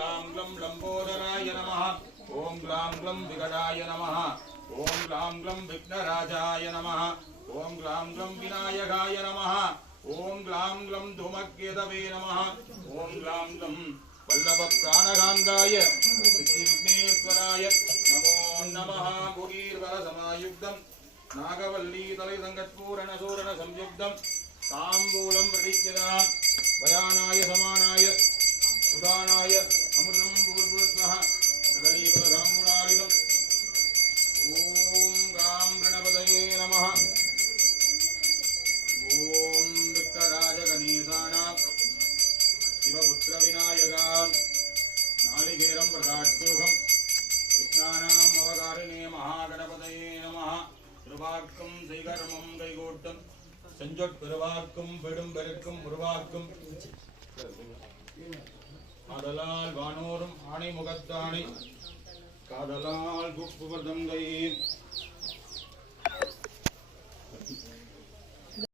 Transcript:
ग्लां ग्लं लंबोदराय नमः ओम ग्लां ग्लं विकटाय नमः ओम ग्लां ग्लं विघ्नराजाय नमः ओम ग्लां ग्लं विनायकाय नमः ओम ग्लां ग्लं धूमकेतवे नमः ओम ग्लां ग्लं वल्लभ प्राणकान्ताय सिद्धिविघ्नेश्वराय नमो नमः भुगीर्वर समायुक्तं नागवल्ली तले संकटपूरण सूरण संयुक्तं ताम्बूलं प्रतिज्ञां भयानाय समानाय उदानाय अमृतं भूर्भुवस्वः सदलीफलधाम्बुरारितम् ओम गां गणपतये नमः ओम वित्तराजगणेशानां शिवपुत्रविनायका नालिकेरं प्रसाद्योगं विघ्नानाम् अवकारिणे महागणपतये नमः திருவாக்கும் செய்கர்மம் கைகூட்டும் செஞ்சொற்பெருவாக்கும் பெடும் பெருக்கும் உருவாக்கும் ஆதலால் வானோரும் ஆணை முகத்தானை காதலால் குப்புவதங்கை